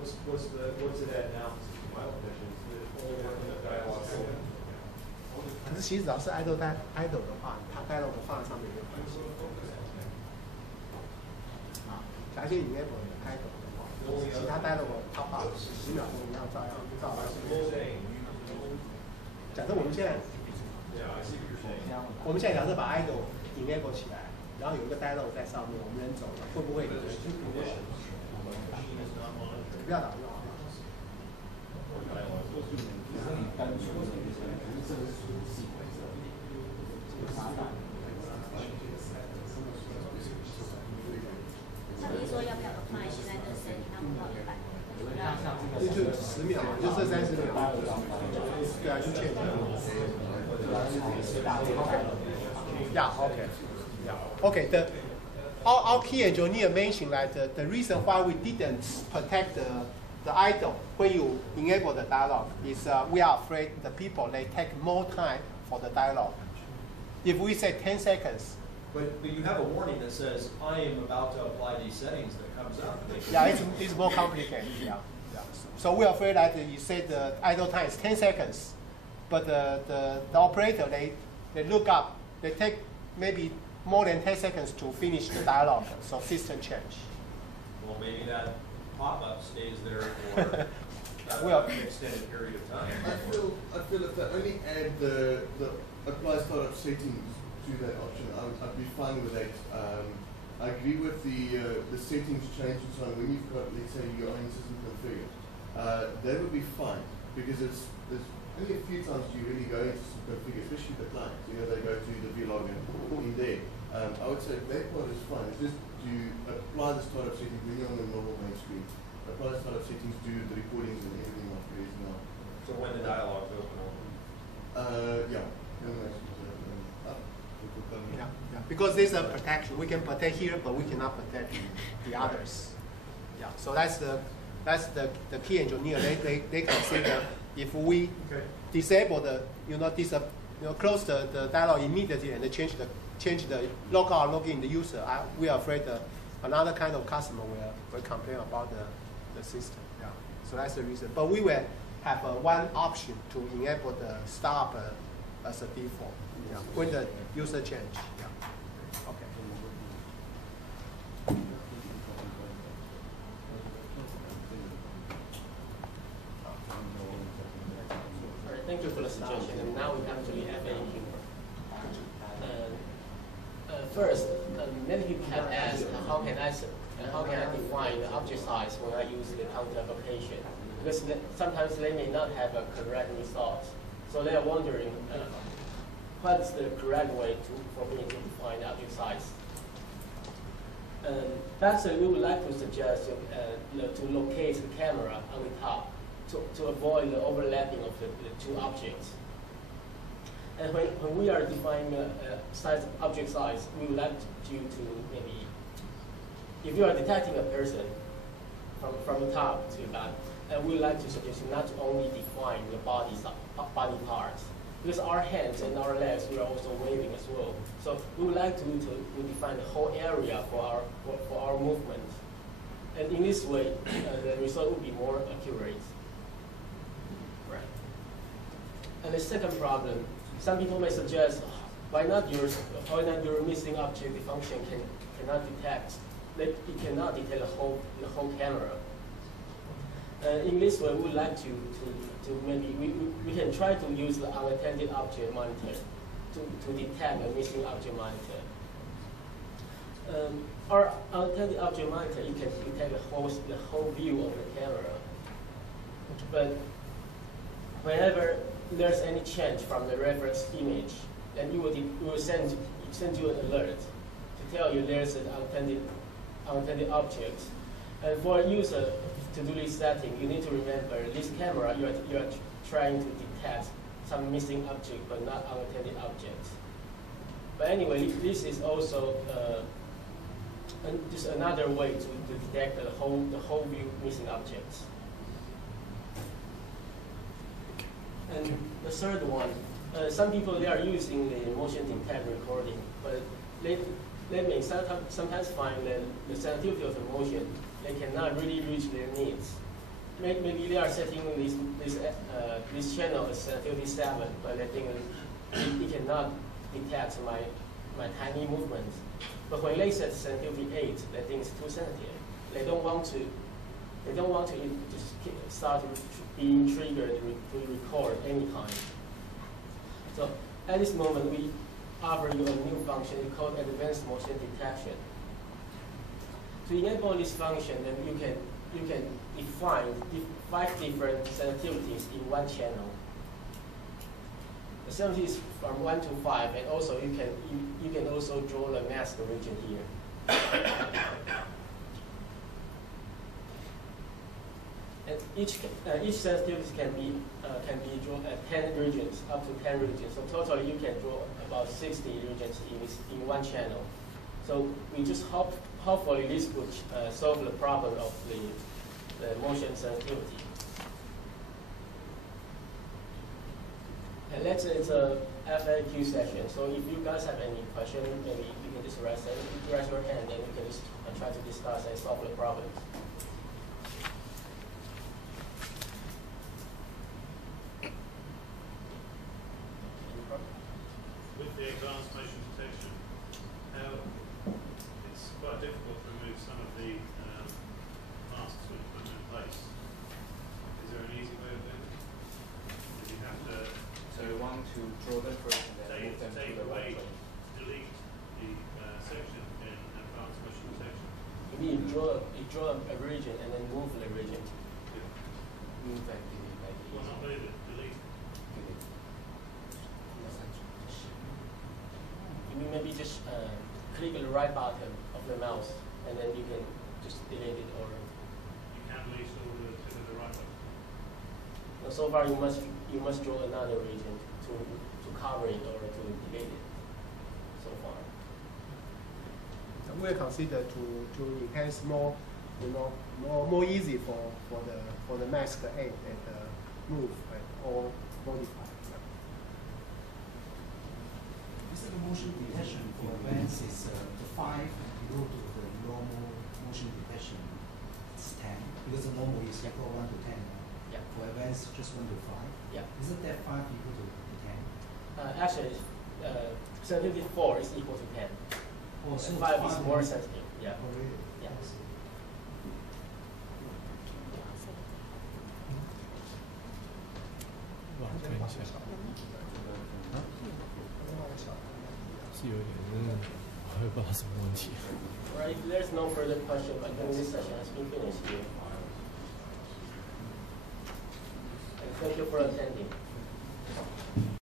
what's it at now? My question is only working the dialogue. 可是其实只要是 idle 的话，它 dialog 放在上面就可以。啊，假设 enable 的 idle 的话，其他 dialog 它把10秒钟一样照样。假设我们现在，假设把 idle enable 起来，然后有一个 dialog 在上面，我们人走了，会不会有人去不要打电话。那你说要不要 apply 现在的声音，然后到100？就10秒嘛，就设30秒。对啊，就确定。Yeah, okay. Yeah, okay. Our key engineer mentioned that the reason why we didn't protect the idle when you enable the dialogue is we are afraid the people they take more time for the dialogue. If we say 10 seconds. But you have a warning that says, I am about to apply these settings that comes up. Yeah, it's more complicated. Yeah. So we're afraid that you say the idle time is 10 seconds, but the operator, they look up, they take maybe more than 10 seconds to finish the dialogue, so system change. Well, maybe that pop-up stays there for an extended period of time. I feel if they only add the apply startup settings to that option, I'd be fine with that. I agree with the settings change and so on. When you've got, let's say, your own system configured, that would be fine because there's only a few times you really go into system configure, especially the clients. You know, they go to the vlog and in there. I would say that part is fine. It's just to apply the startup settings when you're on the normal main screen. Apply the startup settings, do the recordings and everything like it is now. So when the dialogue's open? Yeah. Yeah. Because there's a protection. We can protect here, but we cannot protect the others. Yeah. So that's the key engineer. They consider if we disable close the dialog immediately and change the log out, log in the user. We are afraid that another kind of customer will complain about the system. Yeah. So that's the reason. But we will have one option to enable the stop as a default. Yeah. When the user change. Yeah. Okay. All right, thank you for the suggestion. And now we actually have a first, many people have asked how can I define the object size when I use the counter application? Because sometimes they may not have a correct result. So they are wondering what's the correct way for me to define the object size. Actually, we would like to suggest to locate the camera on the top to avoid the overlapping of the two objects. And when we are defining object size, we would like you to maybe, if you are detecting a person from the top to the back, we would like to suggest you not to only define the body parts, because our hands and our legs, we are also waving as well. So we would like to define the whole area for our movement. And in this way, the result will be more accurate. Right. And the second problem, some people may suggest, why not your missing object function cannot detect, it cannot detect the whole camera. In this way, we would like to maybe, we can try to use the unattended object monitor to detect a missing object monitor. Our unattended object monitor, you can detect the whole view of the camera. But whenever there's any change from the reference image, then it will send you an alert to tell you there's an unattended object. And for a user to do this setting, you need to remember this camera you are trying to detect some missing object but not unattended object. But anyway, this is also just another way to detect the whole view missing objects. And the third one, some people they are using the motion detect recording, but they may sometimes find that the sensitivity of the motion they cannot really reach their needs. maybe they are setting this channel as sensitivity 7, but they think it cannot detect my tiny movements. But when they set sensitivity 8, they think it's too sensitive. They don't want to just start being triggered to record anytime. So at this moment, we offer you a new function called advanced motion detection. To enable this function, then you can define 5 different sensitivities in one channel. The sensitivity is from 1 to 5, and also you can also draw the mask region here. And each sensitivity can be drawn at 10 regions, up to 10 regions. So totally you can draw about 60 regions in one channel. So we just hopefully this would solve the problem of the motion sensitivity. And let's say it's a FAQ session. So if you guys have any question, maybe you can just raise your hand, and we can just try to discuss and solve the problems. With the advanced motion detection, it's quite difficult to remove some of the masks when you put them in place. Is there an easy way of doing it? Do you have to? So you want to draw them first and then move them to the right way. Delete the section in advanced motion detection. You mean you draw a region and then move the region. Move and delete like Well, not move it, delete. You mean maybe just click the right button of the mouse, and then you can just delete it, or You can delete all to the right button. so far you must draw another region to cover it or to delete it. So far. We'll consider to enhance more, more easy for the mask aid and move or modify. Is the motion detection for advanced is the 5 equal to the normal motion detection? It's 10 because the normal is equal 1 to 10. Yeah. For advanced, just 1 to 5. Yeah. Isn't that 5 equal to 10? Actually, sensitivity 4 is equal to 10. Oh, so 5 is more sensitive. Yeah. Oh, really? Yeah. Right, if there's no further question, I think this session has been finished here. And thank you for attending.